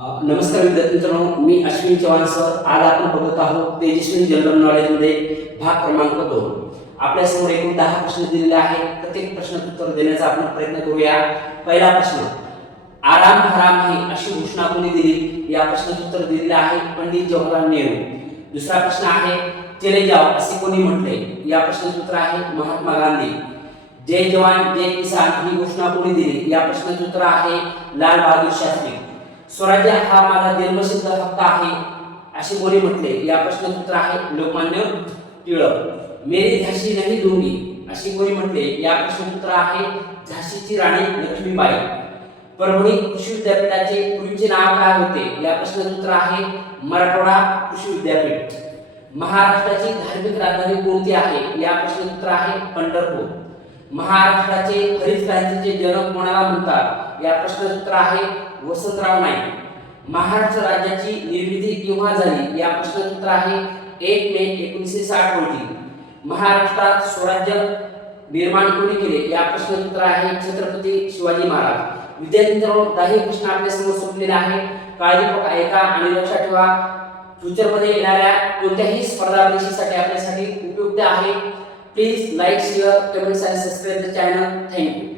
नमस्कार विद्यार्थी मित्रांनो मी अश्विन चव्हाण सर. आज आपण बघत आहोत तेजस्वी जनरल नॉलेजमध्ये भाग क्रमांक दोन. आपल्यासमोर एकूण दहा प्रश्न दिलेले आहेत. प्रत्येक प्रश्नाचं उत्तर देण्याचा आपण प्रयत्न करूया. पहिला प्रश्न आराम हराम आहे अशी घोषणा कोणी दिली? या प्रश्नाचं उत्तर दिलेलं आहे पंडित जवाहरलाल नेहरू. दुसरा प्रश्न आहे चले जाओ असे कोणी म्हटले? या प्रश्नाचं उत्तर आहे महात्मा गांधी. जय जवान जय किसान ही घोषणा कोणी दिली? या प्रश्नाचं उत्तर आहे लाल बहादूर शास्त्री. स्वराज्य हा माझा जन्मसिद्ध हक्क आहे असे कोणी म्हटले. या प्रश्नाचं उत्तर आहे लोकमान्य टिळक. मेरी झाशी नाही दोंगी अशी कोणी म्हटले. या प्रश्नाचं उत्तर आहे झाशीची राणी लक्ष्मीबाई. परभणी कृषी विद्यापीठाचे पूर्वीचे नाव काय होते? या प्रश्नाचं उत्तर आहे मराठवाडा कृषी विद्यापीठ. महाराष्ट्राची धार्मिक राजधानी कोणती आहे? या प्रश्नाचं उत्तर आहे पंढरपूर. महाराष्ट्राचे हरित क्रांतीचे जनक कोणाला म्हणतात? या प्रश्नाचं उत्तर आहे वसंतराव नाईक. महाराष्ट्र राज्याची निर्मिती केव्हा झाली? या प्रश्नाचं उत्तर आहे एक मे एकोणीसशे साठ रोजी. महाराष्ट्रात स्वराज्य निर्माण कोणी केले? या प्रश्नाचं उत्तर आहे छत्रपती शिवाजी महाराज. विद्यार्थी मित्रांनो काही प्रश्न आपल्यासमोर सुटलेले आहे. काळजीपूर्वक ऐका आणि लक्षात ठेवा. फ्युचरमध्ये येणाऱ्या कोणत्याही स्पर्धा परीक्षेसाठी आपल्यासाठी उपयुक्त आहे Please like, share, comment and subscribe the channel. Thank you.